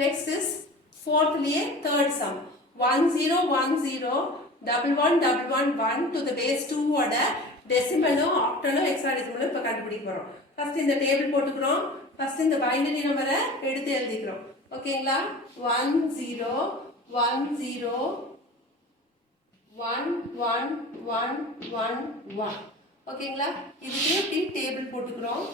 Next is fourthly third sum. 1 0 1 0 1 1 1 1 1 to the base 2 ஓட டெசிமலோ ஆக்டலோ ஹெக்ஸாடெசிமலோ இப்போ கண்டுபிடிக்க போகிறோம். ஃபர்ஸ்ட் இந்த டேபிள் போட்டுக்கிறோம். ஃபர்ஸ்ட் இந்த பைனரி நம்பரை எடுத்து எழுதிக்கிறோம். ஓகேங்களா? 1 0 1 0 1 1 1 1 1. ஓகேங்களா? இதுக்கு இப்படி டேபிள் போட்டுக்கிறோம்.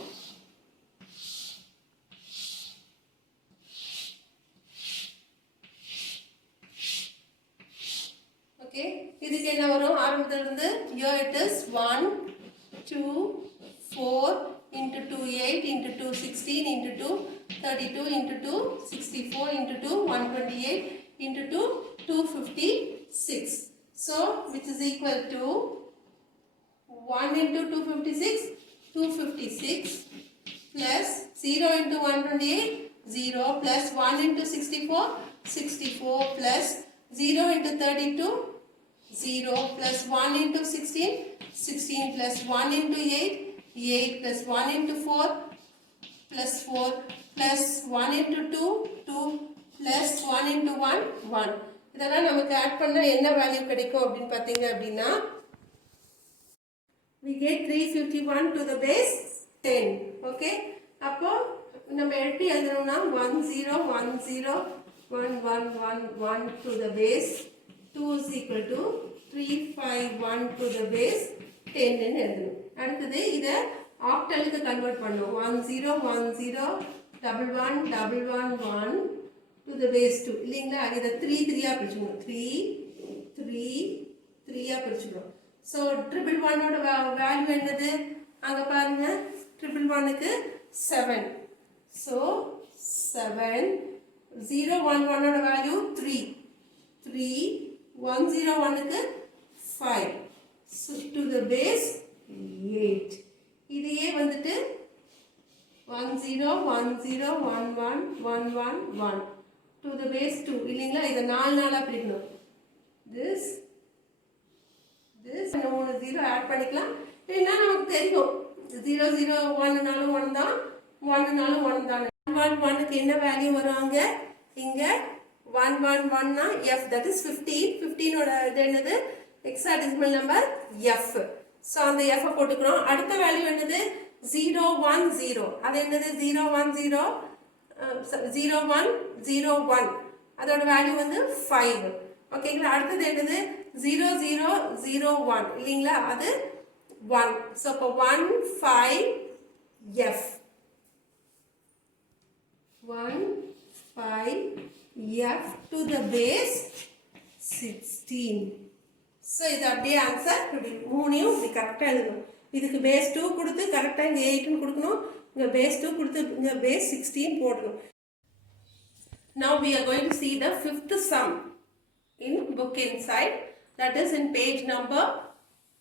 Okay, இதுக்கு என்ன வரும்? ஆரம்பத்திலிருந்து here it is 1 2 4 into 2 8 into 2 16 into 2 32 into 2 64 into 2 128 into 2 256. So which is equal to 1 into 256 256 plus 0 into 128 0 plus 1 into 64 64 plus 0 into 32 0 plus 1 into 16 16 plus 1 into 8 8 plus 1 into 4 plus 4 plus 1 into 2 2 plus 1 into 1 1. இதெல்லாம் நமக்கு add பண்ணா என்ன value கிடைக்கும் அப்படினு பாத்தீங்க அப்படினா we get 351 to the base 10. Okay, அப்போ நம்ம எப்படி எழுதணும்னா 1 0 1 0 1 1 1 1 to the base 2 is equal to 351 to the base 10 ன்னு எழுதணும். அடுத்து இத ஆக்டலுக்கு கன்வர்ட் பண்ணனும். 1 0 1 0 1 1 1 1 1 to the base 2 இல்லீங்களா? இத 3 3 ஆ பிரிச்சுக்கணும். 3 3 3 ஆ பிரிச்சுக்கணும். So 111 ஓட வேல்யூ என்னது? அங்க பாருங்க 111 க்கு 7. So 7 0 1 1 ஓட வேல்யூ 3 3 101 க்கு 5. So to the base 8. இதையே வந்துட்டு 1 0 1 0 1 1 1 1 1 to the base 2 இல்லீங்களா? இத 4 4 ஆ பிரிக்கணும். this 3 0 ஆட் பண்ணிக்கலாம். இல்லனா நமக்கு தெரியும் 0 0 1 நாலும் 1 தான் 1 நாலும் 1 தான். 1 1 க்கு என்ன வேல்யூ வருவாங்க? இங்க 1 1 1 னா f, that is 15. 15 ஓட இது என்னது? hexadecimal number f. சோ அந்த f போட்டுக்கிறோம். அடுத்த வேல்யூ என்னது? 0 1 0. அது என்னது? 0 1 0 0 1 0 1. அதோட வேல்யூ வந்து 5. ஓகேங்களா? அடுத்து என்னது? 0 0 0 1 இல்லீங்களா? அது 1. சோ அப்ப 1 5 f 1 5 f to the base 16. So இது அப்படியே ஆன்சர். மூணையும் இப்படி கரெக்டா எழுதணும். இதுக்கு பேஸ் 2 கொடுத்து கரெக்டா இங்க 8 ன்னு கொடுக்கணும். இங்க பேஸ் 2 கொடுத்து இங்க பேஸ் 16 போடணும். Now we are going to see the fifth sum in book inside, that is in page number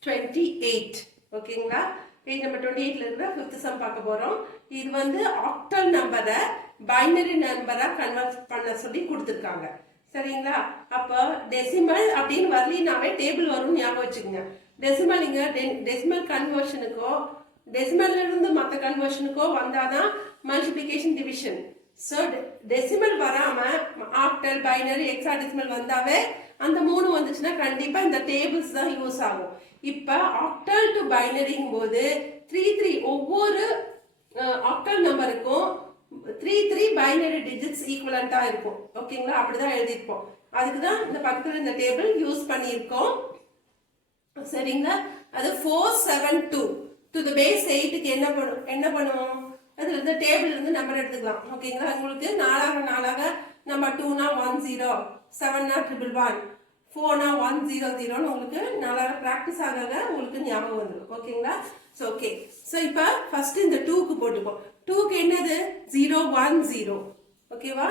28. ஓகேங்களா? பேஜ் நம்பர் 28 ல இருக்கிற fifth sum பார்க்க போறோம். இது வந்து ஆக்டல் நம்பரை பைனரி நம்பரா கன்வர்ட் பண்ண சொல்லி கொடுத்திருக்காங்க. சரிங்களா? அப்ப டெசிமல் அப்படினு வரலினாவே டேபிள் வரும் ஞாபகம் வச்சுக்கங்க. டெசிமல் இங்க டெசிமல் கன்வர்ஷனுக்கோ டெசிமல்ல இருந்து மத்த கன்வர்ஷனுக்கோ வந்தாதான் மல்டிப்ளிகேஷன் டிவிஷன். சோ டெசிமல் வராம ஆக்டல் பைனரி ஹெக்ஸாடெசிமல் வந்தாவே அந்த மூணு வந்துச்சுன்னா கண்டிப்பா இந்த டேபிள்ஸ் தான் யூஸ் ஆகும். இப்ப ஆக்டல் டு பைனரிங்கும்போது 3 3 ஒவ்வொரு ஆக்டல் நம்பருக்கும் 3 3 பைனரி டிஜிட்ஸ் ஈக்குவலண்டா இருக்கும். ஓகேங்களா? அப்படிதான் எழுதிருப்போம். அதுக்கு தான் இந்த பக்கத்துல இந்த டேபிள் யூஸ் பண்ணியிருக்கோம். சரிங்களா? அது 472 to the base 8 க்கு என்ன பண்ணுவோம்? அதுல இருந்து டேபிள் இருந்து நம்பர் எடுத்துக்கலாம். ஓகேங்களா? உங்களுக்கு 4 நம்பர் 2 னா 10 7 னா 111 4 னா 100 ன்னு உங்களுக்கு 4 பிராக்டிஸ் ஆகாக உங்களுக்கு ஞாபகம் வந்துடும். ஓகேங்களா? So okay. சோ இப்போ ஃபர்ஸ்ட் இந்த 2 க்கு போட்டுப்போம். 2 க்கு என்னது? 0 1 0. ஓகேவா?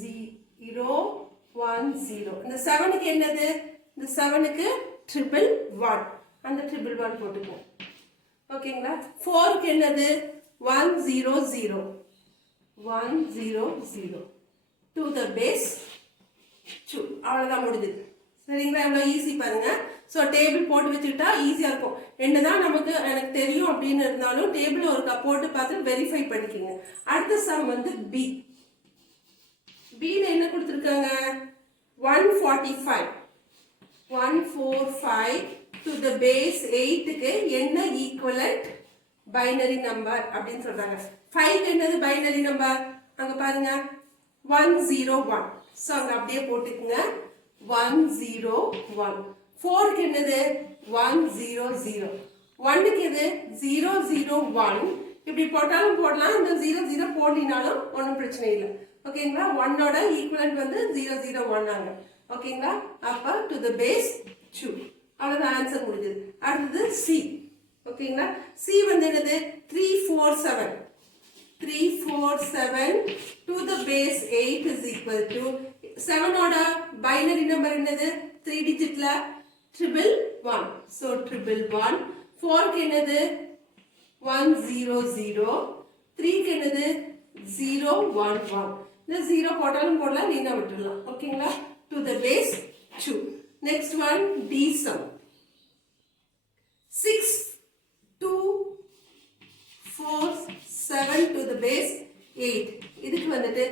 0 1 0. இந்த 7 க்கு என்னது? இந்த 7 க்கு 111. அந்த 111 போட்டுப்போம். ஓகேங்களா? 4 க்கு என்னது? 1 0 0 1 0 0 to the base 2. அவ்வளவுதான் முடிஞ்சது. சரிங்களா? எவ்வளவு ஈஸி பாருங்க. சோ டேபிள் போட்டு வச்சுக்கிட்டா ஈஸியா இருக்கும். என்னதான் எனக்கு தெரியும் அப்படின்னு இருந்தாலும் டேபிள் ஒரு போட்டு பார்த்து வெரிஃபை பண்ணிக்கோங்க. அடுத்த சம் வந்து பி. பி கொடுத்துருக்காங்க 145 145 to the base 8க்கு என்ன ஈக்குவலண்ட் பைனரி நம்பர் அப்படின்னு சொல்றாங்க 5 என்னது பைனரி நம்பர் அங்க பாருங்க 101 சோ அங்க அப்படியே போட்டுக்குங்க 101 4க்கு என்னது 100 1க்கு எது 001 இப்படி போட்டாலும் போடலாம் இந்த 00 போடலினாலும் ஒன்றும் பிரச்சனை இல்லை ஓகேங்களா 1ஓட ஈக்குவலண்ட் வந்து 001 ஆங்க ஓகேங்களா அப்ப டு தி பேஸ் 2 அவ்வளவுதான் ஆன்சர் முடிஞ்சது அடுத்தது சி ஓகேங்களா சி வந்து என்னது 347 347 to the base 8 is equal to 7 ஓட பைனரி நம்பர் என்னது 3 டிஜிட்ல 111 so 111 4 க்கு என்னது 100 3 க்கு என்னது 011 இந்த 0 போட்டாலும் போடலாம் நீங்க விட்டுறலாம் ஓகேங்களா to the base 2 next one d sum 6 2 4 7 to the base 8 இதுக்கு வந்துட்டு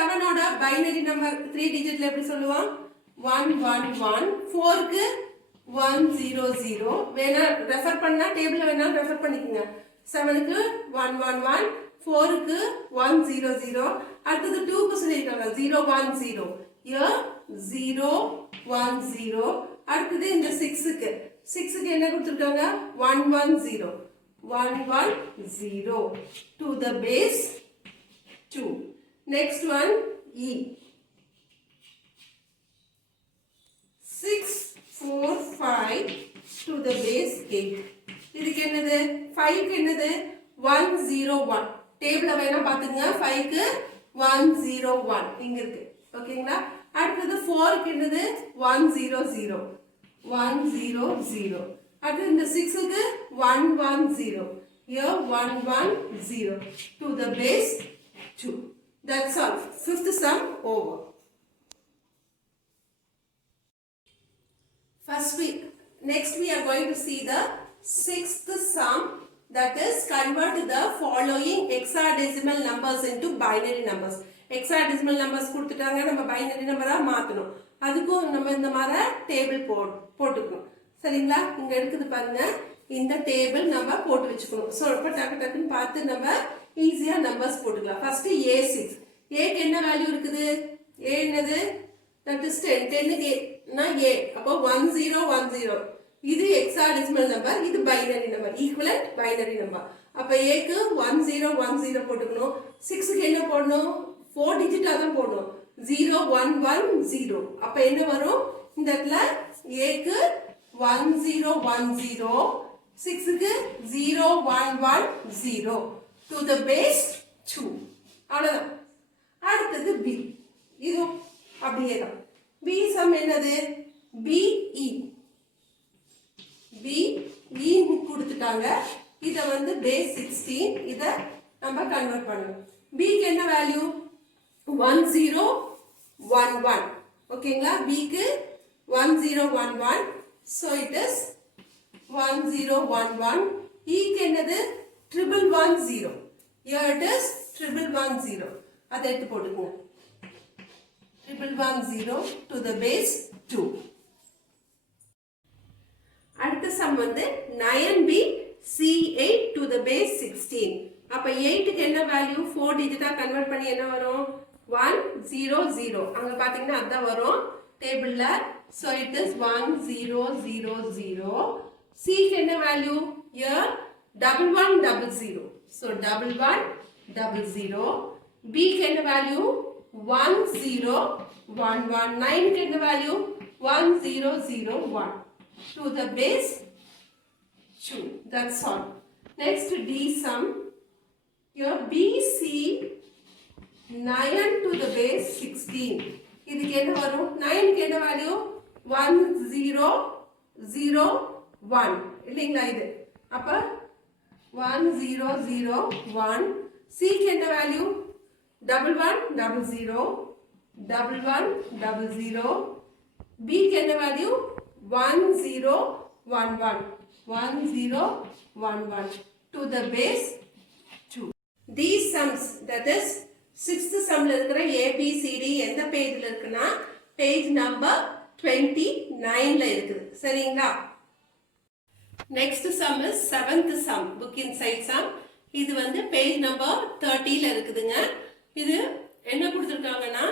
7 ஓட பைனரி நம்பர் 3 டிஜிட்ல எப்படி சொல்லுவோம் 111 4 க்கு 100 வேணா ரெஃபர் பண்ணா டேபிள்ல வேணா ரெஃபர் பண்ணிக்கங்க 7 க்கு 111 4 க்கு 100 அடுத்து 2 க்கு சொல்லிருக்காங்க 010 here 010 அடுத்து இந்த 6 க்கு என்ன கொடுத்திருக்காங்க 110 to the base 2 next one e 645 to the base 8 இதுக்கு என்னது 5 க்கு என்னது 101 டேபிள்ல வேணா பாத்துங்க 5 க்கு 101 இங்க இருக்கு ஓகேங்களா அடுத்து 4 க்கு என்னது 100 அடுத்து இந்த 6 க்கு 110 here 110 to the base 2 that's all fifth sum over next we are going to see the sixth sum that is convert the following hexadecimal numbers into binary numbers hexadecimal numbers கொடுத்துட்டாங்க நம்ம binary நம்பரா மாத்தணும் அதுக்கும் நம்ம இந்த மாதிரி table போட்டுக்கணும் சரிங்களா இங்க இருக்குது பாருங்க இந்த டேபிள் நம்ம போட்டு வச்சுக்கணும் சோ இப்ப டக்குன்னு பார்த்து நம்ம ஈஸியா நம்பர்ஸ் போட்டுக்கலாம் ஃபர்ஸ்ட் a6 a க்கு என்ன வேல்யூ இருக்குது a என்னது that is 10 க்கு னா a அப்போ 1010 இது ஹெக்ஸாடெசிமல் நம்பர் இது binary number equivalent binary number அப்ப a க்கு 1010 போட்டுக்கணும் 6 க்கு என்ன போடணும் 4 டிஜிட்டா தான் போடணும் 0110 அப்ப என்ன வரும் இந்த இடத்துல a க்கு 1010 6 க்கு 0110 to the base 2 அவ்வளவுதான் அடுத்தது b இது அப்படியே தான் b சம் என்னது be be கொடுத்துட்டாங்க இத வந்து base 16 இத நம்ம கன்வர்ட் பண்ணனும் b க்கு என்ன வேல்யூ 1011 ஓகேங்களா b க்கு 1011 so it is 1011 e க்கு என்னது 1110 here it is 1110 அதை எடுத்து போட்டுக்கோங்க 1110 to the base 2 அடுத்த சம் வந்து 9b c8 to the base 16 அப்ப 8 க்கு என்ன வேல்யூ 4 டிஜிட்டா கன்வர்ட் பண்ணி என்ன வரும் 100 அங்க பாத்தீங்கன்னா அதான் வரும் டேபிள்ல so it is 1000 c க்கு என்ன வேல்யூ here 1100 so 1100 b க்கு என்ன வேல்யூ 1011 9 க்கு என்ன value 1001 to the base 2 that's all next d sum here bc 9 to the base 16 இதுக்கு என்ன வரும் 9 க்கு என்ன வேல்யூ 1001 இல்லீங்களா இது அப்ப 1001 c க்கு என்ன வேல்யூ 1100 b க்கு என்ன value 1011 to the base 2 these sums that is sixth sumல இருக்கிற a b c d எந்த பேஜ்ல இருக்குன்னா பேஜ் நம்பர் 29ல இருக்குது. சரிங்களா? Next sum is 7th sum, book inside sum. இது வந்து பேஜ் நம்பர் 30ல இருக்குதுங்க. இது என்ன கொடுத்துருக்காங்கன்னா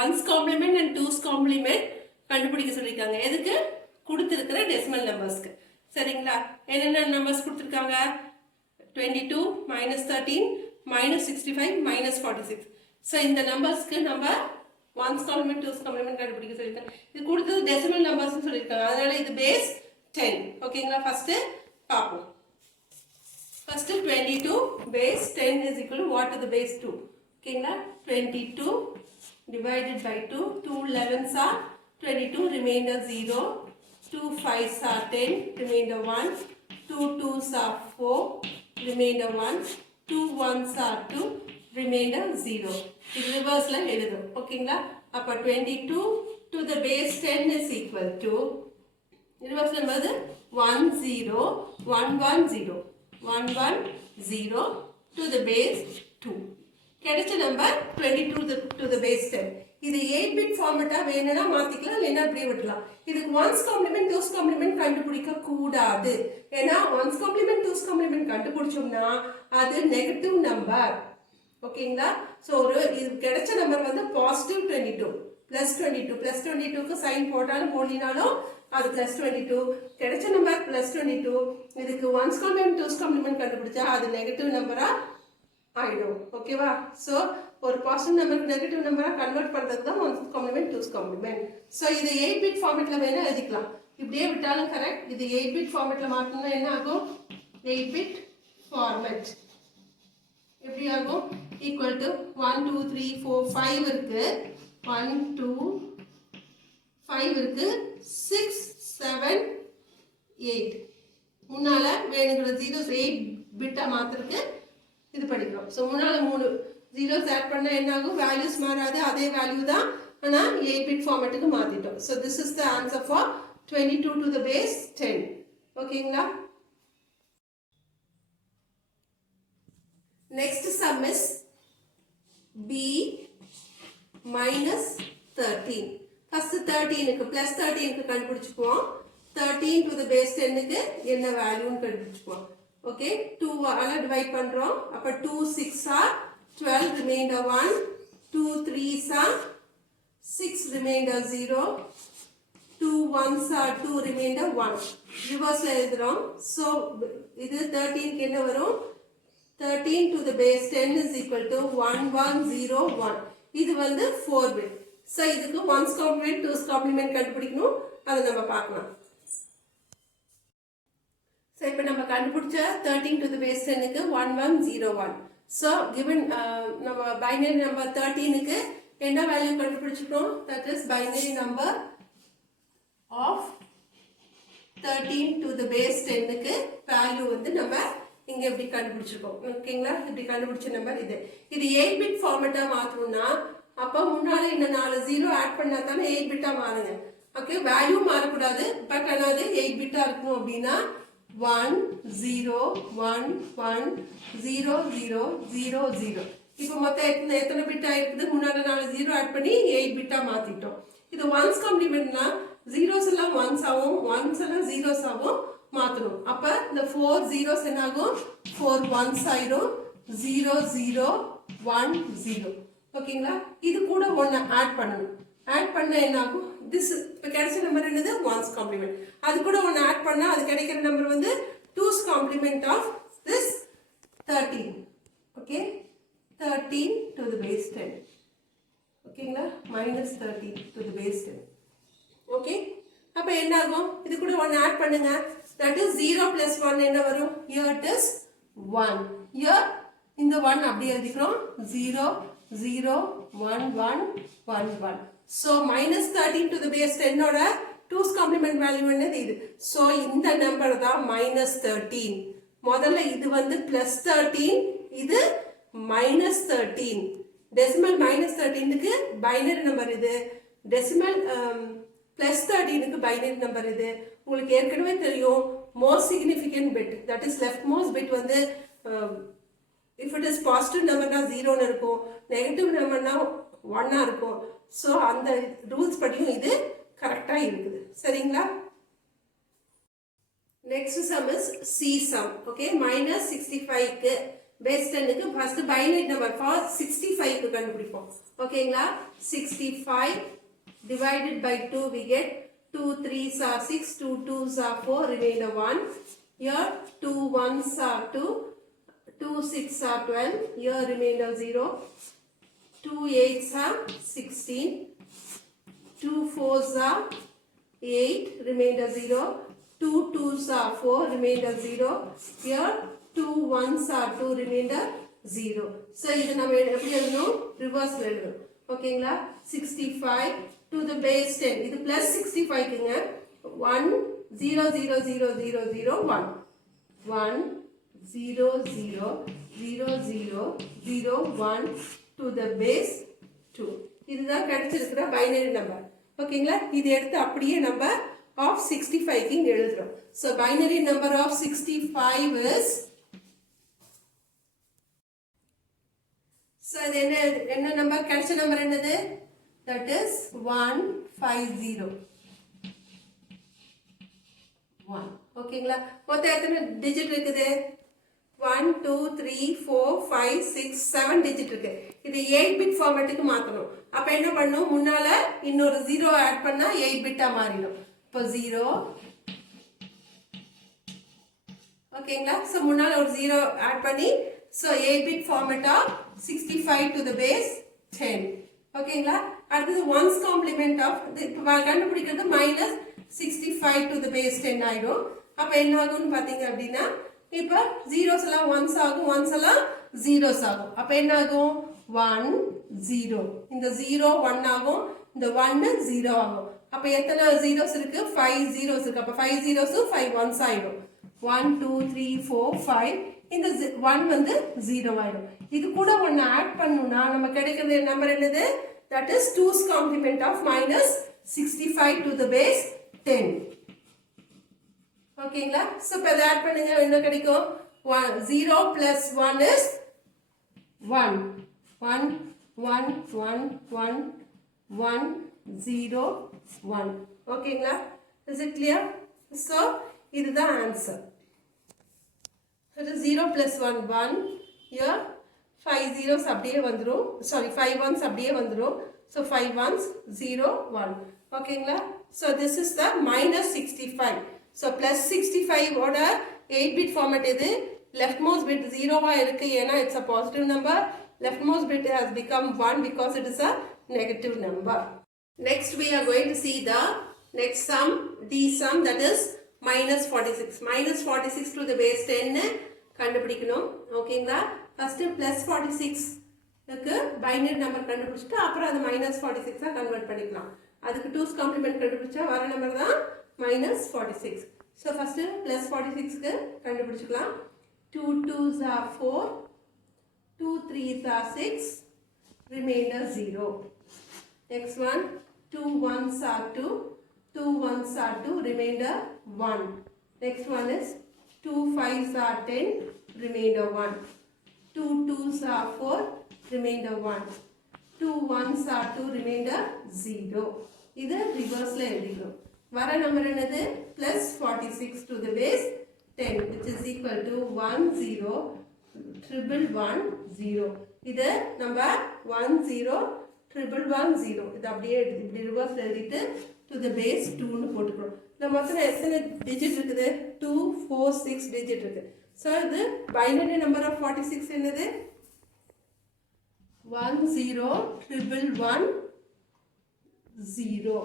one's complement and two's complement கண்டுபிடிக்க சொல்லியிருக்காங்க. எதுக்கு? கொடுத்துருக்கிற டெசிமல் நம்பர்ஸ்க்கு. சரிங்களா? என்னென்ன நம்பர்ஸ் கொடுத்துருக்காங்க? 22 -13 -65 -46. ஸோ இந்த நம்பர்ஸ்க்கு நம்ம ஒன்ஸ் காம்ப்ளிமெண்ட் டூஸ் காம்ப்ளிமெண்ட் கண்டுபிடிக்க சொல்லியிருக்காங்க. இது கொடுத்தது டெசிமல் நம்பர்ஸ் சொல்லியிருக்காங்க. அதனால இது பேஸ் 10. ஓகேங்களா? ஃபர்ஸ்ட் பார்ப்போம். First 22 base 10 is equal to what is the base 2? ஓகேங்களா? 22 divided by 2. 2 11s are 22, remainder 0. 2 5s are 10, remainder 1. 2 2s are 4, remainder 1. 2 1s are 2, remainder 0. இது ரிவர்ஸ்ல எழுதும். ஓகேங்களா? அப்ப 22 to the base 10 is equal to ரிவர்ஸ்ல என்னது? 1 0 1 1 0 1 1 0 to the base 2. கிடைச்ச number 22 to the base 10. இது 8-bit ஃபார்மேட்டா வேணும்னா மாத்திக்கலாம், இல்லைன்னா அப்படியே விட்டுலாம். இதுக்கு ஒன்ஸ் காம்ப்ளிமெண்ட் டூஸ் காம்ப்ளிமெண்ட் கண்டுபிடிக்க கூடாது. ஏன்னா ஒன்ஸ் காம்ப்ளிமெண்ட் டூஸ் காம்ப்ளிமெண்ட் கண்டுபிடிச்சோம்னா அது நெகட்டிவ் நம்பர். ஓகேங்களா? ஸோ ஒரு இது கிடைச்ச நம்பர் வந்து பாசிட்டிவ் 22 பிளஸ் 22 பிளஸ் 22க்கு சைன் போட்டாலும் போடலினாலும் அது பிளஸ் 22. கிடைச்ச நம்பர் பிளஸ் 22. இதுக்கு ஒன்ஸ் காம்ப்ளிமெண்ட் டூஸ் காம்ப்ளிமெண்ட் கண்டுபிடிச்சா அது நெகட்டிவ் நம்பரா ஆயிடும். ஓகேவா? ஸோ ஒரு பாசிட்டிவ் நம்பருக்கு நெகட்டிவ் நம்பரா கன்வெர்ட் பண்றது தான் one's complement two's complement. So இது 8-bit ஃபார்மேட்ல வேணா எழுதிக்கலாம். இப்படியே விட்டாலும் கரெக்ட். இது 8-bit ஃபார்மேட்ல மாத்தணும்னா என்ன ஆகும்? 8-bit ஃபார்மேட் எப்படி ஆகும்? ஈக்குவல் டு 1 2 3 4 5 இருக்கு. 1 2 5 இருக்கு. 6 7 8 முன்னால வேணுங்கிற ஜீரோஸ் 8-bit மாத்திருக்கு இது படிக்கிறோம். ஸோ முன்னால 3 ஜீரோஸ் ஆட் பண்ணா என்ன ஆகும்? வேல்யூஸ் மாறாது, அதே வேல்யூ தான். ஆனா 8-bit ஃபார்மேட்டுக்கு மாத்திட்டோம். So this is the answer for 22 to the base 10. ஓகேங்களா? Next sum is b -13. First 13க்கு பிளஸ் 13க்கு கண்டுபிடிச்சுக்குவோம். 13 to the base 10க்கு என்ன வேல்யூன்னு கண்டுபிடிச்சுக்குவோம். ஓகே, 2 ஆல டிவைட் பண்றோம். அப்ப 2 6 are 12, remainder 1. 2 3s are 6, remainder 0. 2 1s are 2, remainder 1. ரிவர்ஸ்ல எழுதுறோம். சோ இது 13க்கு என்ன வரும்? 13 to the base 10 is equal to 1101. இது வந்து 4-bit. So இதுக்கு ஒன்ஸ் காம்ப்ளிமெண்ட் டூஸ் காம்ப்ளிமெண்ட் கண்டுபிடிக்கணும். அதை நம்ம பார்க்கலாம். So இப்போ நம்ம கண்டுபிடிச்ச 13 to the base 10க்கு 1101. So given நம்ம பைனரி நம்பர் 13க்கு என்ன வேல்யூ கண்டுபிடிச்சிட்டோம்? That is binary number of 13 to the base 10க்கு value வந்து நம்ம இங்க எப்படி கண்டுபிடிச்சிருக்கோம். ஓகேங்களா? இப்படி கண்டுபிடிச்ச நம்பர் இது. இது 8-bit ஃபார்மேட்டா மாத்தணும்னா அப்ப முன்னால இந்த 4 0 ஆட் பண்ணா தானே 8-bit மாறுங்க. ஓகே, வேல்யூ மாறக்கூடாது. பட் ஆனா அது 8-bit இருக்கணும். அப்படின்னா 1 0 1 1 0 0 0 0. இப்போ மொத்தம் எத்தனை பிட் ஆயிருக்குது? முன்னால 4 0 ஆட் பண்ணி 8-bit மாத்திட்டோம். இது ஒன்ஸ் காம்ப்ளிமெண்ட்னா ஜீரோஸ் எல்லாம் ஒன்ஸ் ஆகும், ஒன்ஸ் எல்லாம் ஜீரோஸ் ஆகும் மாத்தணும். அப்ப இந்த 4 zeros என்ன ஆகும்? 4 ones ஆயிரும். 0 0 1 0. ஓகேங்களா? இது கூட ஒன்னு ஆட் பண்ணணும். ஆட் பண்ண என்ன ஆகும்? திஸ் இப்ப கிடைச்ச நம்பர் என்னது? One's complement. அது கூட ஒன்னு ஆட் பண்ணா அது கிடைக்கிற நம்பர் வந்து two's complement of this 13. Okay, 13 to the base 10. ஓகேங்களா? -13 to the base 10. ஓகே, அப்ப என்ன ஆகும்? இது கூட ஒன்னு ஆட் பண்ணுங்க. That is 0 plus 1 என்ன வரும்? Here it is 1. Here இந்த 1 அப்படியே எழுதிக்கிறோம். 0 0 1 1 1 1. So -13 to the base 10 ஓட டூஸ் காம்ப்ளிமெண்ட் வேல்யூ என்னது? இது. So இந்த நம்பர் தான் -13. முதல்ல இது வந்து +13, இது -13. டெசிமல் -13க்கு பைனரி நம்பர் இது. டெசிமல் +13க்கு பைனரி நம்பர் இது. உங்களுக்கு ஏற்கனவே தெரியும் most significant bit, that is left most bit வந்து இஃப் இட் இஸ் பாசிட்டிவ் நம்பர்னா 0ன்னு இருக்கும், நெகட்டிவ் நம்பர்னா 1 இருக்கும். ஸோ அந்த ரூல்ஸ் படியும் இது கரெக்டாக இருக்குது. சரிங்களா? Next sum is C sum. Okay, minus 65க்கு பேஸ் 10க்கு ஃபர்ஸ்ட் பைனரி நம்பர் ஃபார் 65க்கு கண்டுபிடிப்போம். ஓகேங்களா? 65 divided by 2 we get 2 3s are 6, 2 2s are 4, remainder 1. Here 2 1s are 2, 2 6 are 12, here remainder 0. 2 8s are 16, 2 4s are 8, remainder 0. 2 2s are 4, remainder 0. Here 2 1s are 2, remainder 0. So இது நம்ம எப்படி எழுதணும்? ரிவர்ஸ்ல எழுதணும். ஓகேங்களா? 65 to the base 10. இது plus 65க்குங்க. 1 0 0 0 0 0 1 1 0 0 0 0 0 1 to the base 2. இதுதான் கிடைச்சிருக்கிற binary number. ஓகேங்களா? இது எடுத்து அப்படியே நம்ம of 65 இங்க எழுதுறோம். So binary number of 65 is, so இது என்ன நம்பர்? கிடைச்ச நம்பர் என்னது? That is 150 1. ஓகேங்களா? மொத்தம் எத்தனை டிஜிட் இருக்குது? 1 2 3 4 5 6 7 டிஜிட் இருக்கு. இது 8 பிட் ஃபார்மேட்டுக்கு மாத்தணும். அப்ப என்ன பண்ணணும்? முன்னால இன்னொரு 0 ஆட் பண்ணா 8 பிட்டா மாறிடும். இப்போ 0. ஓகேங்களா? சோ முன்னால ஒரு 0 ஆட் பண்ணி so 8 bit format of 65 to the base 10. ஓகேங்களா? அடுத்து ஒன்ஸ் காம்ப்ளிமெண்ட் ஆஃப் இப்போ கண்டுபிடிக்கிறது மைனஸ் 65 to the base 10 ஆயிடும். அப்ப என்ன ஆகும்னு பாத்தீங்க அப்படின்னா இப்போ zeros எல்லாம் ones ஆகும், ones எல்லாம் zeros ஆகும். அப்ப என்ன ஆகும்? 1 0. இந்த 0 1 ஆகும், இந்த 1 0 ஆகும். அப்ப எத்தனை zeros இருக்கு? 5 zeros இருக்கு. அப்ப 5 zeros 5 ones ஆயிடும். 1 2 3 4 5. இந்த 1 வந்து 0 ஆயிடும். இது கூட ஒன்னு ஆட் பண்ணனும்னா நம்ம கிடைக்கிறது நம்பர் என்னது? That is 2's complement of minus 65 to the base 10. ஓகேங்களா? சோ இப்ப இத ஆட் பண்ணுங்க, என்ன கிடைக்கும்? 0 plus 1 is 1 1 1 1 1 1 0 1. ஓகேங்களா? Is it clear? So இதுதான் answer. It is 0 plus 1 1. Here 5 zeros அப்படியே வந்துரும். Sorry, 5 ones அப்படியே வந்துரும். So 5 ones 0 1. ஓகேங்களா? So this is the minus 65. So plus 65 ஓட 8 bit format இது. Leftmost bit 0 இருக்கு ஏனா it's a positive number. Leftmost bit has become 1 because it is a negative number. Next we are going to see the next sum, D sum, that is minus 46. Minus 46 to the base 10 கண்டுபிடிக்கணும். ஓகேங்களா? First plus 46 க்கு binary number கண்டுபிடிச்சிட்டு அப்புறம் அது minus 46 ஆ convert பண்ணிக்கலாம். அதுக்கு 2's complement கண்டுபிடிச்சா வர நம்பர் தான் minus 46. So first plus 46 க்கு கண்டுபிடிச்சுக்கலாம். 2 2s are 4, 2 3s are 6, remainder 0. Next one, 2 1s are 2, 2 1s are 2, remainder 1. Next one is 2 5s are 10, remainder 1. 2 2s are 4, remainder 1. 2 1s are 2, remainder 0. இது ரிவர்ஸ்ல எழுதிக்கிறோம். வர number என்னது? plus 46 to the base 10, which is equal to 1 0 triple 1 0. இது நம்ம 1 0 triple 1 0. இது அப்படியே இப்படி ரிவர்ஸ்ல எழுதிட்டு to the base 2 னு போட்டுக்கிறோம். இந்த மொத்தம் எத்தனை டிஜிட் இருக்குது? 2 4 6 டிஜிட் இருக்கு. So இது பைனரி நம்பர் ஆஃப் 46 என்னது? 1 0 triple 1 0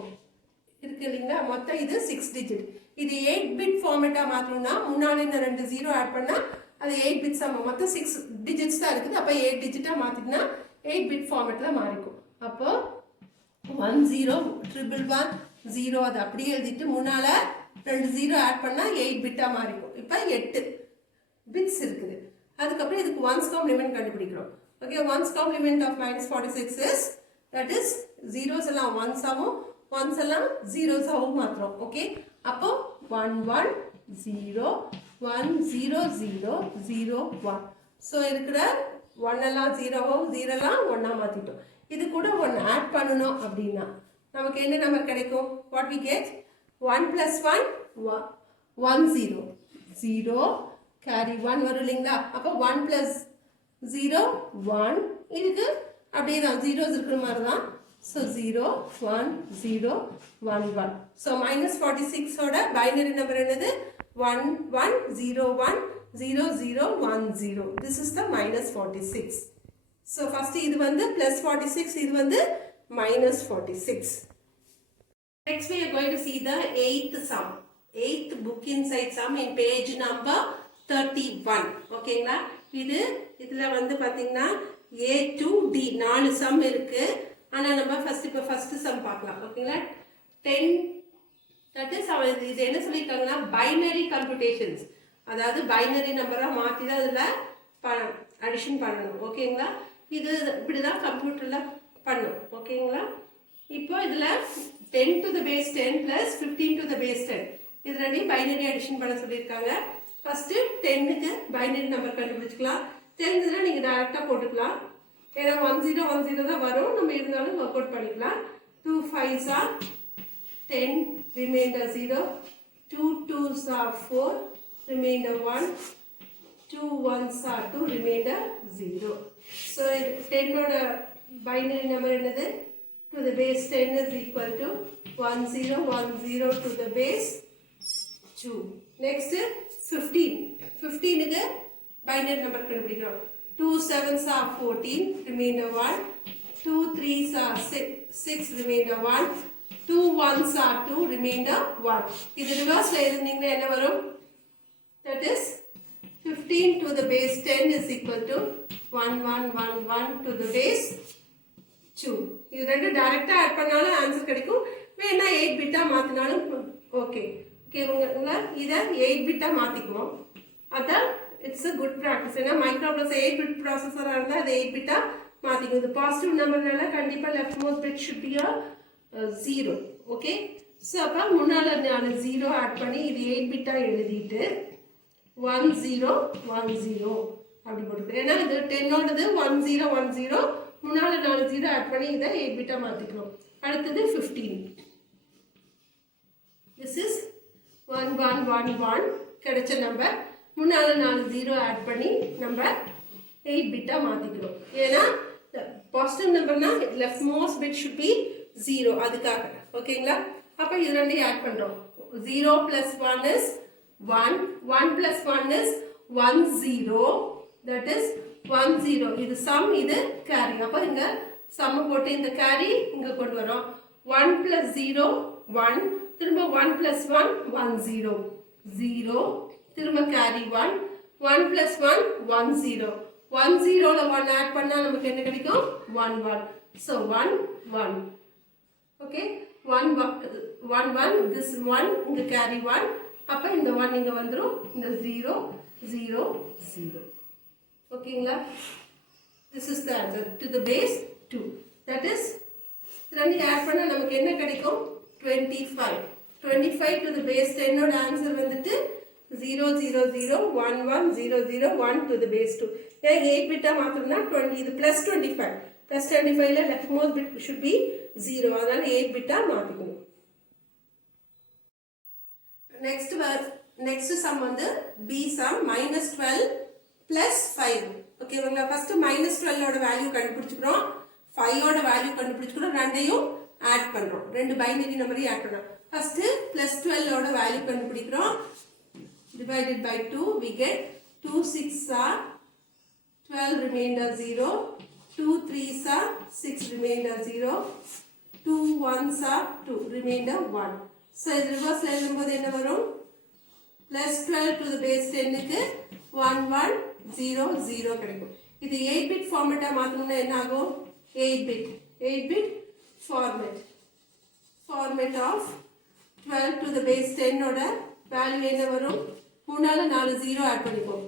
இருக்கு இல்லைங்களா? மொத்தம் இது 6 டிஜிட். இது 8 பிட் ஃபார்மேட்டா மாத்தணும்னா முன்னாடி இந்த 2 0 ஆட் பண்ணா அது 8 பிட்ஸ் ஆகும். மொத்தம் 6 டிஜிட்ஸ் தான் இருக்குது. அப்ப 8 டிஜிட்டா மாத்தினா 8 பிட் ஃபார்மேட்ல மாறிக்கும். அப்போ 1 0 triple 1 0 அது அப்படியே எழுதிட்டு முன்னால 2 0 ஆட் பண்ணா 8 பிட்டா மாறிக்கும். இப்போ 8 பிட்ஸ் இருக்குது. அதுக்கப்புறம் இதுக்கு ஒன்ஸ் காம்ப்ளிமெண்ட் கண்டுபிடிக்கிறோம். Okay, one's complement of minus 46 is, that is zeros எல்லாம் ones ஆகும், ones எல்லாம் zeros ஆகும் மாத்திரம். ஓகே, அப்போ 1 1 0 1 0 0 0 1. ஸோ இருக்கிற 1 எல்லாம் 0 0 எல்லாம் 1 மாத்திட்டோம். இது கூட ஒன்று ஆட் பண்ணணும் அப்படின்னா நமக்கு என்ன நம்பர் கிடைக்கும்? What we get? 1 plus 1 1 0 0 carry 1 வரும் இல்லைங்களா? அப்போ 1 plus 0 1 இதுக்கு அப்படியே தான் ஜீரோஸ் இருக்கிற மாதிரி தான். ஸோ 0 1 0 1 1. ஸோ -46 ஓட பைனரி நம்பர் என்னது? 1 1 0 1 0 0 1 0. This is the -46. So first இது வந்து +46, இது வந்து -46. Next we are going to see the 8th sum. 8th book inside sum in page number 31. ஓகேங்களா? இதுல வந்து பாத்தீங்கன்னா A to D 4 sum இருக்கு. ஆனா நம்ம ஃபர்ஸ்ட் sum பார்க்கலாம். ஓகேங்களா? 10 that is இது என்ன சொல்லிருக்காங்கன்னா பைனரி கம்ப்யூட்டேஷன்ஸ், அதாவது பைனரி நம்பரா மாத்தி தான் இதுல அடிஷன் பண்ணணும். ஓகேங்களா? இது இப்படிதான் கம்ப்யூட்டர்ல பண்ணும். ஓகேங்களா? இப்போ இதுல 10 to the base 10 plus 15 to the base 10 இது ரெண்டையும் பைனரி அடிஷன் பண்ண சொல்லியிருக்காங்க. ஃபர்ஸ்ட் 10க்கு பைனரி நம்பர் கண்டுபிடிச்சிக்கலாம். தெரிஞ்சதுன்னா நீங்க டைரக்டா போட்டுக்கலாம். ஏன்னா 10 10 தான் வரும், நம்ம இருந்தாலும் ஒர்க் அவுட் பண்ணிக்கலாம். 2 5s are 10, remainder 0, 2 2s are 4, remainder 1, 2 1s are 2, remainder 0. So 10 ஓட பைனரி நம்பர் என்னது? To the base 10 is equal to 1 0 1 0 to the base 2. Next 15. 15 க்கு பைனரி நம்பர் கண்டுபிடிக்கிறோம். 2 7s are 14, remainder 1, 2 3s are 6, remainder 1, 2 1s are 2, remainder 1. இது ரிவர்ஸ்ல எழுதினீங்கன்னா என்ன வரும்? That is 15 to the base 10 is equal to 1 1 1 1 to the base 2. இது ரெண்டு டைரக்டா add பண்ணாலும் ஆன்சர் கிடைக்கும். வேணா 8 பிட்டா மாத்தினாலும் ஓகே. ஓகேங்களா? இத 8 பிட்டா மாத்திக்குவோம். அதான் இட்ஸ் a good practice. ஏன்னா மைக்ரோப்ளஸ் 8 பிட் ப்ராசஸரா இருந்தா அது 8 பிட்டா மாத்திக்கும். இது பாசிட்டிவ் நம்பர்னால கண்டிப்பா left most bit should be a 0. Okay? So அப்ப முன்னால நான் 0 ஆட் பண்ணி இது 8 பிட்டா எழுதிட்டு 1 0 1 0 அப்படி போட்டுக்கிறேன். ஏன்னா இது 10 ஓடது 1 0 1 0, முன்னால 4 0 ஆட் பண்ணி இதை 8 பிட்டா மாத்திக்கிறோம். அடுத்தது 15. This is 1 1 1 1 கிடைச்ச நம்பர். முன்னால 4 0 ஆட் பண்ணி நம்ம 8 பிட்டா மாத்திக்கிறோம். ஏன்னா பாசிட்டிவ் நம்பர்னா left most bit should be 0 அதுக்காக. ஓகேங்களா? அப்ப இது ரெண்டையும் ஆட் பண்றோம். 0 plus 1 is 1, 1 plus 1 is 1 0, that is 1 0. இது sum, இது carry. அப்ப இங்க sum போட்டு இந்த carry இங்க கொண்டு வரோம். 1 plus 0 1, திரும்ப 1 plus 1 1 0 0, திரும்ப carry 1, 1 plus 1 1 0, 1 0ல 1 ஆட் பண்ணா நமக்கு என்ன கிடைக்கும்? 1 1. So 1 1. Okay? 1 1 1, this 1 இங்க carry 1, அப்ப இந்த 1 இங்க வந்துரும். இந்த 0 0 0. ஓகேங்களா? This is the answer to the base 2. That is ரெண்டு ஆட் பண்ணா நமக்கு என்ன கிடைக்கும்? 25. 25 to the base 10 ஓட ஆன்சர் வந்துட்டு 0 0 0 1 1 0 0 1 to the base 2. ஏன் 8 பிட்டா மாத்தணும்னா 20, இது plus 25. Plus 25ல left most bit should be 0. அதனால 8 பிட்டா மாத்திக்கணும். Next sum வந்து B sum -12 plus 5. ஓகேங்களா? ஃபர்ஸ்ட் -12 ஓட வேல்யூ கண்டுபிடிச்சுக்கிறோம், 5 ஓட வேல்யூ கண்டுபிடிச்சுக்கிறோம், ரெண்டையும் ஆட் பண்றோம். ரெண்டு பைனரி நம்பரையும் ஆட் பண்றோம். ஃபர்ஸ்ட் +12 ஓட வேல்யூ கண்டுபிடிக்கிறோம். Divided by 2 we get 2 6s are 12, remainder 0, 2 3s are 6, remainder 0, 2 1s are 2, remainder 1. So இது ரிவர்ஸ்ல எழுதும்போது என்ன வரும்? +12 to the base 10க்கு 1 1 0 0 கிடைக்கும். இது 8 பிட் ஃபார்மேட்டா மாத்தணும்னா என்ன ஆகும்? 8 bit format of 12 to the base 10 ஓட வேல்யூ என்ன வரும்? முன்னால 4 0 ஆட் பண்ணிப்போம்.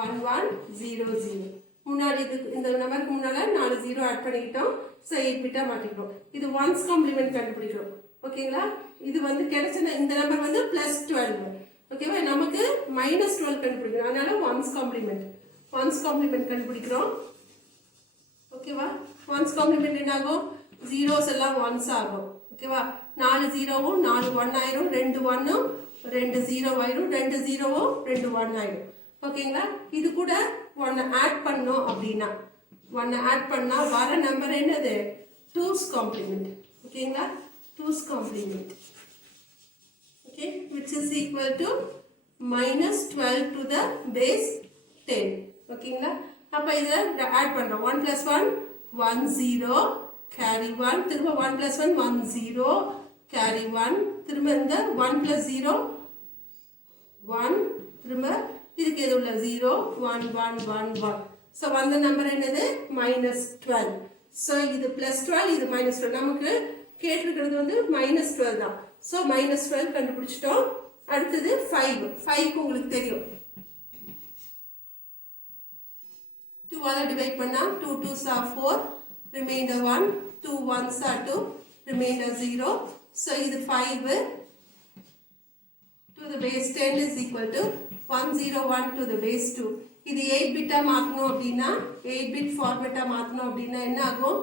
1 1 0 0. முன்னாடி இந்த நம்பருக்கு முன்னால 4 0 ஆட் பண்ணிக்கிட்டோம். ஸோ 8 பிட்டா மாத்திக்கிறோம். இது ஒன்ஸ் காம்ப்ளிமெண்ட் கண்டுபிடிக்கிறோம். ஓகேங்களா? இது வந்து கிடைச்ச இந்த நம்பர் வந்து +12. ஓகேவா? நமக்கு -12 கண்டுபிடிக்கிறோம். அதனால ஒன்ஸ் காம்ப்ளிமெண்ட் கண்டுபிடிக்கிறோம். ஓகேவா? ஒன்ஸ் காம்ப்ளிமெண்ட் என்ன ஆகும்? ஜீரோஸ் எல்லாம் ஒன்ஸ் ஆகும். ஓகேவா? 4 ஜீரோவும் 4 1 ஆயிரும், 2 1ம் 2 0 ஆயிரும், 2 0வும் 2 1 ஆயிரும். ஓகேங்களா? இது கூட 1 ஆட் பண்ணோம் அப்படின்னா 1 ஆட் பண்ணா வர நம்பர் என்னது? 2's complement. ஓகேங்களா? 2's complement. Okay, which is equal to minus 12 to the base 10. ஓகேங்களா? அப்ப இத ஆட் பண்றோம். 1 plus 1 1 0 carry 1, திரும்ப 1 plus 1 1 0 carry 1, திரும்ப இந்த 1 plus 0 1, திரும்ப இதுக்கு எது உள்ள 0 1 1 1 1. so வந்த நம்பர் என்னது? minus 12. so இது plus 12, இது minus 12. நமக்கு கேட்டிருக்கிறது வந்து minus 12 தான். so minus 12 கண்டுபிடிச்சிட்டோம். அடுத்தது 5. 5க்கு உங்களுக்கு தெரியும். 2 ஆல டிவைட் பண்ணா 2 2s are 4, remainder 1, 2 1s are 2, remainder 0. so இது 5 to the base 10 is equal to 101 to the base 2. இது 8 பிட்டா மாத்தணும் அப்படின்னா 8 பிட் ஃபார்மேட்டா மாத்தணும் அப்படின்னா என்ன ஆகும்?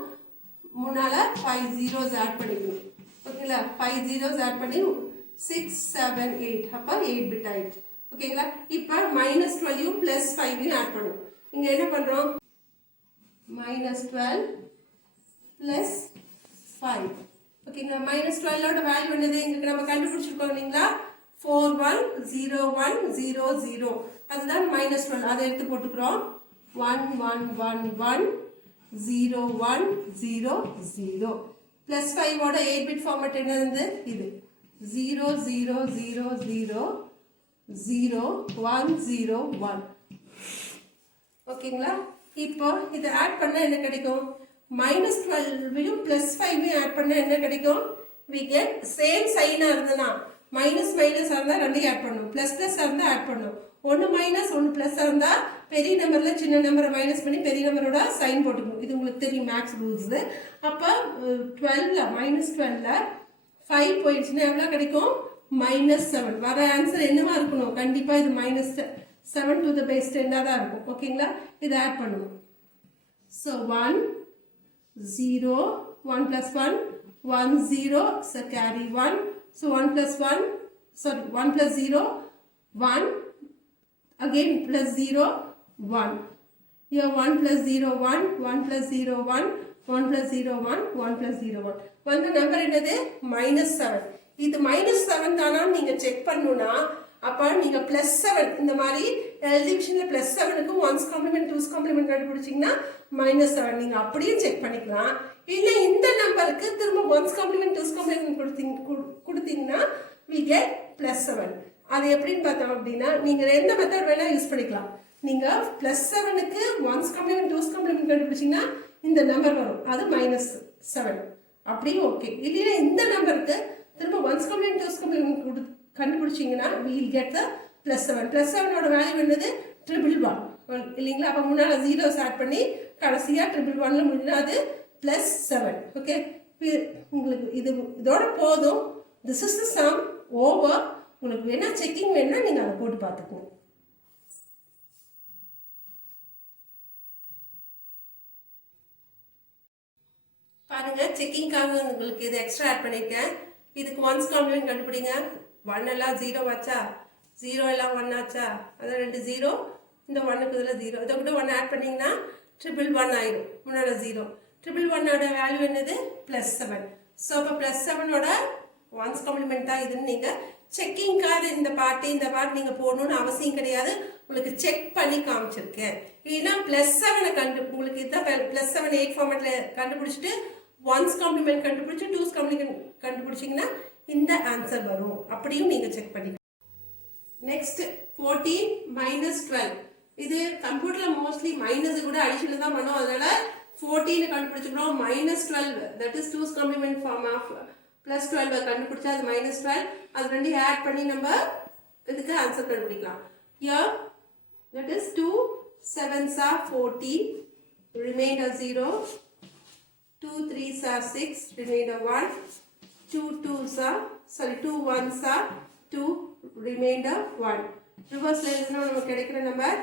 முன்னால 5 zeros ஆட் பண்ணிக்கணும். ஓகேங்களா? 5 zeros ஆட் பண்ணி 6 7 8 அப்ப 8 பிட் ஆயிடுச்சு. ஓகேங்களா? இப்போ -12யும் +5யும் ஆட் பண்ணுவோம். இங்க என்ன பண்றோம்? -12 +5. ஓகேங்களா? -12 ஓட வேல்யூ என்னது? இங்க நம்ம கண்டுபிடிச்சிருக்கோம் இல்லீங்களா? 410100. அதுதான் -12. அதை எடுத்து போட்டுக்கிறோம். 1111 01 00. +5 ஓட 8 பிட் ஃபார்மேட் என்னது? இது 00000101. ஓகேங்களா? இப்போ இதை ஆட் பண்ணா என்ன கிடைக்கும்? -12யும் +5யும் ஆட் பண்ணா என்ன கிடைக்கும்? we get same sign இருந்தனா மைனஸ் மைனஸ் இருந்தா ரெண்டையும் ஆட் பண்ணும், பிளஸ் பிளஸ் இருந்தா ஆட் பண்ணும். ஒன்னு மைனஸ் ஒன்னு பிளஸ் இருந்தா பெரிய நம்பர்ல சின்ன நம்பரை மைனஸ் பண்ணி பெரிய நம்பரோட சைன் போட்டுக்கணும். இது உங்களுக்கு தெரியும் மேக்ஸ் ரூல்ஸ். அப்ப 12ல -12ல 5 போயிடுச்சுன்னா எவ்வளவு கிடைக்கும்? -7. வர ஆன்சர் என்னவா இருக்கணும்? கண்டிப்பா இது -7 to the base 10 தான் இருக்கும். ஓகேங்களா? இதை ஆட் பண்ணுவோம். so 1 0 1 plus 1 1 0, so carry 1. so 1 plus 1, sorry 1 plus 0 1, again plus 0 1. here 1 plus 0 1, 1 plus 0 1, 1 plus 0 1, 1 plus 0 1. வந்த நம்பர் என்னது? -7. இது -7 தானா நீங்க செக் பண்ணனும்னா அப்ப நீங்க +7 இந்த மாதிரி எல்டிவிஷன்ல +7க்கு 1's complement 2's complement கண்டுபிடிச்சீங்கன்னா -7 நீங்க அப்படியே செக் பண்ணிக்கலாம். இல்ல இந்த நம்பருக்கு திரும்ப 1's complement 2's complement கொடுத்தீங்கன்னா we get +7. அது எப்படின்னு பார்த்தோம் அப்படின்னா நீங்க எந்த மெத்தட் வேணா யூஸ் பண்ணிக்கலாம். நீங்க +7க்கு 1's complement 2's complement கண்டுபிடிச்சீங்கன்னா இந்த நம்பர் வரும், அது -7. அப்படியே ஓகே. இல்ல இந்த நம்பருக்கு திரும்ப 1's complement 2's complement கண்டுபிடிச்சீங்கன்னா we will get the +7. +7 ஓட வேல்யூ என்னது? 111 இல்லீங்களா? அப்ப முன்னால zeros ஆட் பண்ணி கடைசியா 111ல முடிஞ்சா அது +7. ஓகே, உங்களுக்கு இதோட போதும். this is the sum over. உங்களுக்கு வேணா செக்கிங் வேணா நீங்க அதை போட்டு பார்த்துக்கோங்க. பாருங்க, செக்கிங்காக உங்களுக்கு இது எக்ஸ்ட்ரா ஆட் பண்ணிருக்கேன். இதுக்கு 1's complement கண்டுபிடிங்க. 1 எல்லாம் 0 ஆச்சா, 0 எல்லாம் 1 ஆச்சா, அதான் 2 0, இந்த 1க்கு இதுல 0, இதை கூட 1 ஆட் பண்ணீங்கன்னா 111 ஆயிடும். முன்னாடி 0. 111 ஓட வேல்யூ என்னது? +7. ஸோ அப்போ +7 ஓட 1's complement தான் இதுன்னு நீங்க செக்கிங்காக இந்த பார்ட் நீங்க போடணும்னு அவசியம் கிடையாது. உங்களுக்கு செக் பண்ணி காமிச்சிருக்கேன். இல்லைன்னா +7 உங்களுக்கு இதுதான் +7 8 ஃபார்மேட்ல கண்டுபிடிச்சிட்டு 1's complement கண்டுபிடிச்சு 2's complement கண்டுபிடிச்சிங்கன்னா இந்த ஆன்சர் வரும். அப்படியும் நீங்க செக் பண்ணி. நெக்ஸ்ட் 14 -12. இது கம்ப்யூட்டர்ல மோஸ்ட்லி மைனஸ் கூட அடிஷன் தான் பண்ணும். அதனால 14 கண்டுபிடிச்சிக்கிறோம். -12 that is 2's complement form of +12 கண்டுபிடிச்சா அது -12. அது ரெண்டையும் ஆட் பண்ணி நம்ம இதுக்கு ஆன்சர் கண்டுபிடிக்கலாம். here that is 2 7s are 14, remainder 0, 2 3s are 6, remainder 1, 2 1s are 2, remainder 1. reverse ல எழுதினா நமக்கு கிடைக்கிற number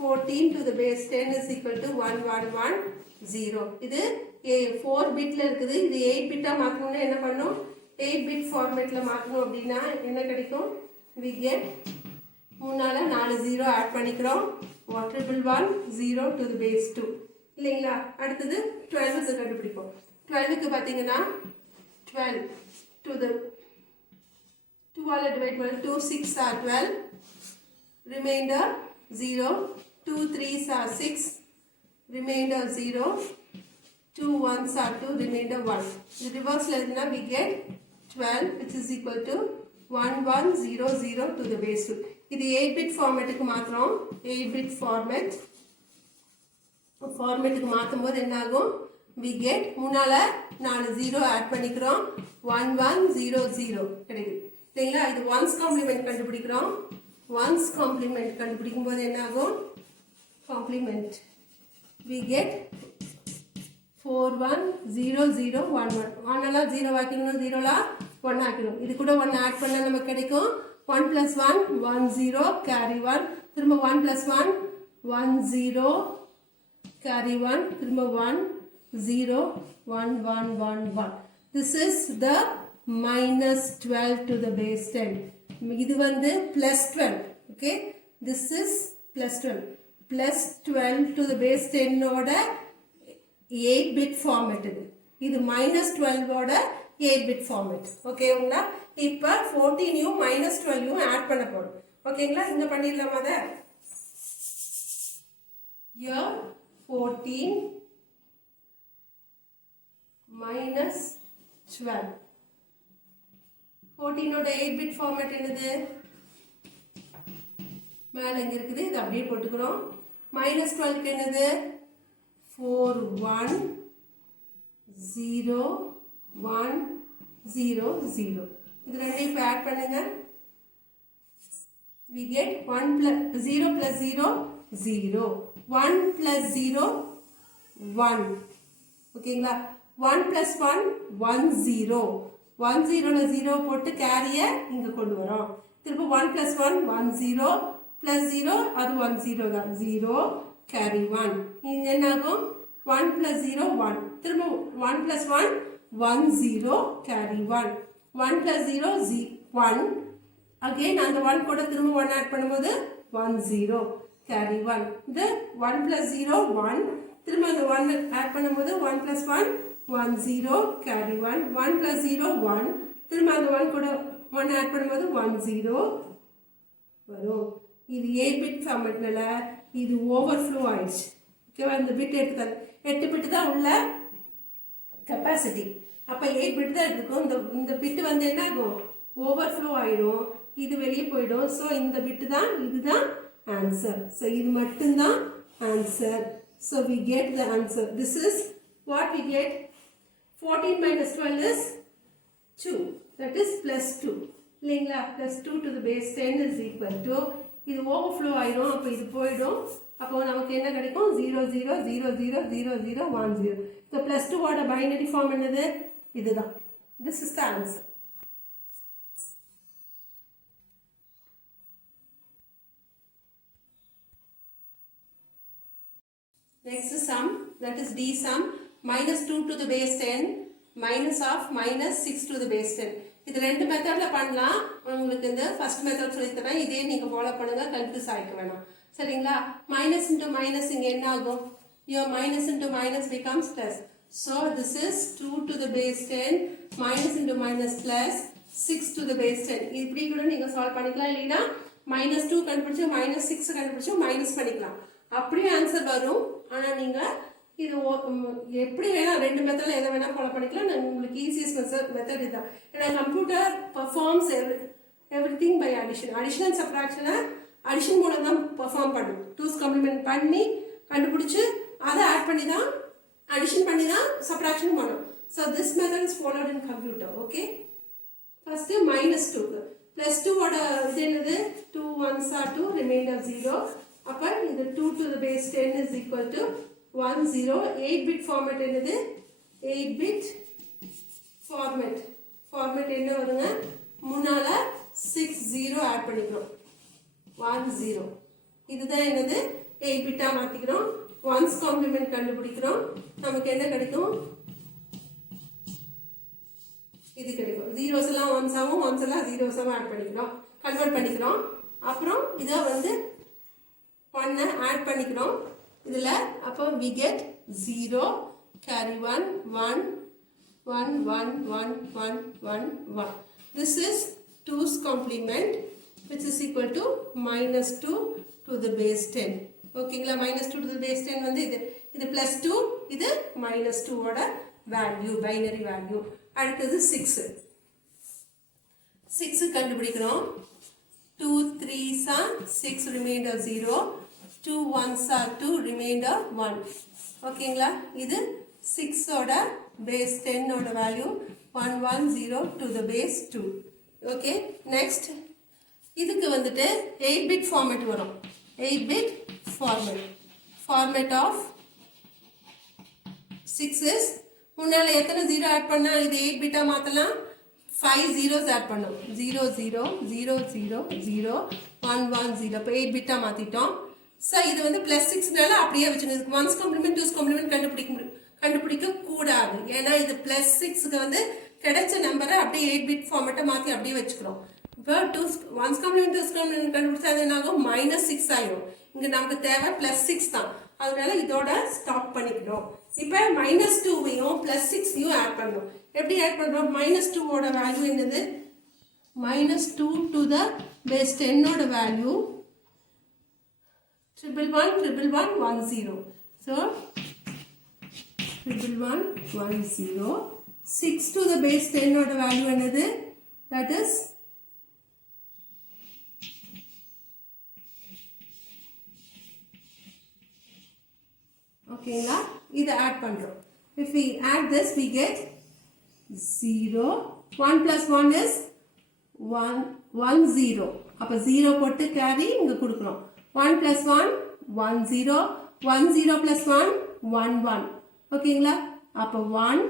14 to the base 10 is equal to 1110. இது 4 பிட்ல இருக்குது. இது 8 பிட்டா மாற்றணும்னா என்ன பண்ணும்? 8 பிட் ஃபார்மேட்ல மாற்றணும் அப்படின்னா என்ன கிடைக்கும்? we get 3 4 0 ஆட் பண்ணிக்கிறோம். what triple 1 0 to the base 2 இல்லைங்களா? அடுத்தது 12க்கு கண்டுபிடிப்போம். 12க்கு பார்த்தீங்கன்னா 12 to the 2 ஆல் டிவைட் பண்ண 2 6 are 12, remainder 0, 2 3s are 6, remainder 0, 2 1s are 2, remainder 1. The reverse எழுதுனா we get 12 which is equal to 1 1 0 0 to the base 2. இது 8 bit formatக்கு மாத்துறோம். 8 bit formatக்கு மாத்தும்போது என்ன ஆகும்? we get 3 4 0 ஆட் பண்ணிக்கிறோம். 1 1 0 0 கிடைக்குது. சரிங்களா? இது ones complement கண்டுபிடிக்கிறோம். ones complement கண்டுபிடிக்கும் போது என்ன ஆகும்? complement we get 4 1 0 0 1 1. 1 எல்லாம் 0 ஆக்கிக்கணும், 0 எல்லாம் 1 ஆக்கிக்கணும். இது கூட 1 ஆட் பண்ணா நமக்கு கிடைக்கும் 1 plus 1 1 0 carry 1, திரும்ப 1 plus 1 1 0 carry 1, திரும்ப 1 0 1 1 1 1. This is the minus 12 to the base 10. இது வந்து plus 12. Okay, this is plus 12. Plus 12 to the base 10 ஓட 8 bit format இது. இது minus 12 ஓட 8 bit format. ஓகேங்களா? இப்போ 14யும் minus 12யும் ஆட் பண்ண போறோம். ஓகேங்களா? இங்க பண்ணிடலாமா அத? Here 14 minus 12. 14 ஓட 8 bit format என்னது? மேல இங்க இருக்குது, இது அப்படியே போட்டுக்கிறோம். minus 12 க்கு என்னது? 4 1 0 1 0 0. இது ரெண்டையும் இப்போ ஆட் பண்ணுங்க. we get 1 plus 0 plus 0 0, 1 plus 0 1. ஓகேங்களா? 1 plus 1 1 0, 1 0ல 0 போட்டு கேரிய இங்க கொண்டு வரோம். திரும்ப 1 plus 1 1 0 plus 0 அது 1 0 தான், 0 carry 1. இங்க என்ன ஆகும்? 1 plus 0 1, திரும்ப 1 plus 1 1 0 carry 1, 1 plus 0 1, again அந்த 1 கூட திரும்ப 1 ஆட் பண்ணும்போது 1 0 carry 1. இது 1 plus 0 1, திரும்ப அந்த 1 ஆட் பண்ணும்போது 1 plus 1 1 0 carry 1, 1 plus 0 1, திரும்ப அந்த 1 கூட 1 ஆட் பண்ணும்போது 1 0 வரும். இது 8 bit ஃபார்மேட்னால இது ஓவர்ஃப்ளோ ஆயிடுச்சு. ஓகேவா? இந்த பிட் எடுத்து 8 பிட் தான் உள்ள கெப்பாசிட்டி. அப்போ 8 பிட் தான் எடுத்துக்கும். இந்த பிட் வந்து என்ன ஆகும்? ஓவர்ஃப்ளோ ஆயிடும், இது வெளியே போயிடும். ஸோ இந்த பிட் தான், இதுதான் ஆன்சர். ஸோ இது மட்டும்தான் answer. So we get the answer. This is what we get. 14 minus 12 is 2. That is plus 2. இல்லைங்களா? plus 2 to the base 10 is equal to, இது ஓவர்ஃப்ளோ ஆயிடும், அப்போ இது போயிடும். அப்போ நமக்கு என்ன கிடைக்கும்? 0 0 0 0 0 0 1 0. ஸோ ப்ளஸ் 2ஓட பைனரி ஃபார்ம் என்னது? இதுதான். This is the answer. Next is sum, that is D sum. Minus 2 to the base 10 minus of minus 6 to the base 10. இது ரெண்டு மெத்தட்ல பண்ணலாம். உங்களுக்கு இந்த ஃபர்ஸ்ட் மெத்தட் சொல்லி தரேன், இதே நீங்க ஃபாலோ பண்ணுங்க, கன்ஃபியூஸ் ஆயிக்க வேணாம். சரிங்களா? மைனஸ் இன்டு மைனஸ் இங்க என்ன ஆகும்? your minus into minus becomes plus. So this is 2 to the base 10 minus into minus plus 6 to the base 10. இப்படி கூட நீங்க சால்வ் பண்ணிக்கலாம். இல்லைன்னா மைனஸ் 2 கண்டுபிடிச்சு மைனஸ் 6 கண்டுபிடிச்சு மைனஸ் பண்ணிக்கலாம். அப்படியே ஆன்சர் வரும். ஆனா நீங்க இது எப்படி வேணா ரெண்டு மெத்தட்ல எதை வேணா ஃபாலோ பண்ணிக்கலாம். உங்களுக்கு ஈஸியஸ்ட் மெத்தட் இதுதான். ஏன்னா computer performs everything by addition. Addition and சப்ட்ராக்ஷனை அடிஷன் மூலம் தான் பெர்ஃபார்ம் பண்ணும். டூஸ் காம்ப்ளிமெண்ட் பண்ணி கண்டுபிடிச்சு அதை ஆட் பண்ணி தான் அடிஷன் பண்ணி தான் சப்ட்ராக்ஷன் பண்ணும். So this method is followed in computer. Okay, first minus 2 plus 2ஓட இது என்னது? 2 1s are 2, ரிமைண்டர் 0. அப்போ இது 2 to the base 10 is equal to 1 0. 8 bit format என்னது? 8 bit ஃபார்மேட் என்ன வருங்க? முன்னால 6 0 ஆட் பண்ணிக்கிறோம், 1 0. இதுதான் என்னது? 8 பிட்டா மாத்திக்கிறோம். ஒன்ஸ் காம்ப்ளிமெண்ட் கண்டுபிடிக்கிறோம். நமக்கு என்ன கிடைக்கும்? இது கிடைக்கும். ஜீரோஸ் எல்லாம் ஒன்ஸ் ஆகும், ஒன்ஸ் எல்லாம் ஜீரோஸ் ஆட் பண்ணிக்கிறோம், கன்வெர்ட் பண்ணிக்கிறோம். அப்புறம் இதை வந்து 1 ஆட் பண்ணிக்கிறோம் இதில். அப்போ we get 0 carry 1 1 1 1 1 1 1 1. This is 2's complement which is equal to -2 to the base 10. ஓகேங்களா? -2 to the base 10 வந்து இது +2, இது -2 ஓட வேல்யூ, பைனரி வேல்யூ. அடுத்தது 6 கண்டுபிடிக்கிறோம். 2 3s are 6, remainder 0. 2 1s are 2, remainder 1. ஓகேங்களா? இது 6 ஓட base 10 ஓட value 110 to the base 2. Okay, next இதுக்கு வந்துட்டு 8-bit ஃபார்மேட் வரும். 8-bit ஃபார்மேட் ஆஃப் 6 இஸ், முன்னால எத்தனை 0 ஆட் பண்ணா இது 8-bit மாற்றலாம்? 5 zeros ஆட் பண்ணோம். 0 0 0 0 0 1 1 0. இப்போ 8-bit மாற்றிட்டோம். ஸோ இது வந்து +6னால அப்படியே வச்சுக்கணும். இதுக்கு 1's complement 2's complement கண்டுபிடிக்க கூடாது. ஏன்னா இது +6க்கு வந்து கிடைச்ச நம்பரை அப்படியே 8-bit ஃபார்மேட்டை மாற்றி அப்படியே வச்சுக்கிறோம். இப்போ 1's complement 2's complement கண்டுபிடிச்சா அது என்ன ஆகும்? -6 ஆயிடும். இங்கே நமக்கு தேவை +6 தான். அதனால இதோட ஸ்டாப் பண்ணிக்கிறோம். இப்போ -2வையும் +6ஐயும் ஆட் பண்ணுறோம். எப்படி ஆட் பண்ணுறோம்? -2 ஓட வேல்யூ என்னது? -2 to the base 10 ஓட value 11110. So 11110. 6 to the base 10 ஓட வேல்யூ என்னது? That is ஓகேங்களா? இதை ஆட் பண்ணுறோம். If we add this we get 0. 1 plus 1 is 1 10. அப்போ 0 போட்டு கேரி இங்கே கொடுக்குறோம். 1 plus 1 1 0. 1 0 plus 1 1 1. ஓகேங்களா? அப்போ 1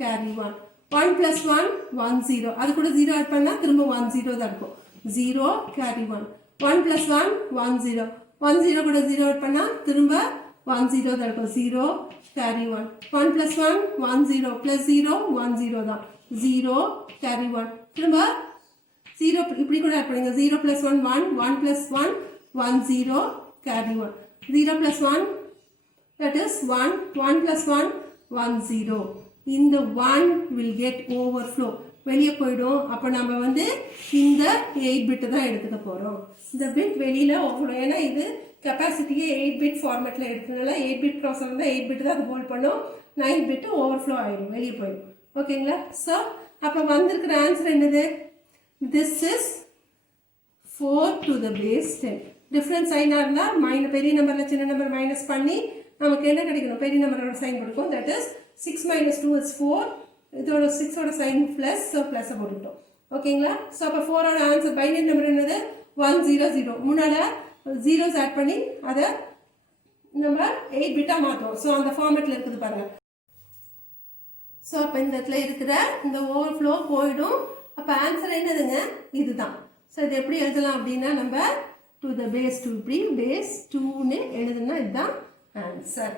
கேரி 1. 1 plus 1 1 0. அது கூட 0 ஆட் பண்ணால் திரும்ப 1 0 தான் இருக்கும். 0 கேரி 1. 1 plus 1 1 0. 1 0 கூட 0 ஆட் பண்ணால் திரும்ப 1 0 தான் இருக்கும். 0 கேரி 1. 1 plus 1 1 0 plus 0 1 0 தான். 0 கேரி 1. திரும்ப 0 இப்படி கூட ஆட் பண்ணுங்க. 0 plus 1 1. 1 plus 1 1 0 carry 1. 0 plus 1 that is 1. 1 plus 1 1 0. இந்த 1 will get overflow. வெளியே போயிடும். அப்போ நம்ம வந்து இந்த 8-bit தான் எடுத்துக்க போகிறோம். இந்த பிட் வெளியில் ஓவர்ஃப்ளோ. ஏன்னா இது கெப்பாசிட்டியே 8-bit ஃபார்மேட்டில் எடுக்கிறதுனால 8-bit ப்ராசஸ் இருந்தால் 8-bit தான் அது ஹோல்ட் பண்ணும். 9-bit ஓவர்ஃப்ளோ ஆகிடும், வெளியே போயிடும். ஓகேங்களா? ஸோ அப்போ வந்திருக்கிற ஆன்சர் என்னது? This is 4 to the base 10. Different சைனாக இருந்தால் பெரிய நம்பரில் சின்ன நம்பர் மைனஸ் பண்ணி நமக்கு என்ன கிடைக்கணும்? பெரிய நம்பரோட சைன் கொடுக்கும். That is 6 minus 2 is 4. இதோட 6ஓட சைன் ப்ளஸ், ஸோ ப்ளஸை போட்டுட்டோம். ஓகேங்களா? ஸோ அப்போ 4ஓட ஆன்சர் பைனரி நம்பர் என்னது? 1 0 0. முன்னால் ஜீரோஸ் ஆட் பண்ணி அதை நம்ம 8-bit மாற்றுவோம். ஸோ அந்த ஃபார்மேட்டில் இருக்குது பாருங்கள். ஸோ அப்போ இந்த இடத்துல இருக்கிற இந்த ஓவர்ஃப்ளோ போயிடும். அப்போ ஆன்சர் என்னதுங்க? இதுதான். ஸோ இது எப்படி எழுதலாம் அப்படின்னா, நம்ம to the base 2 இப்படி base 2ன்னு எழுதுனா இதுதான் ஆன்சர்.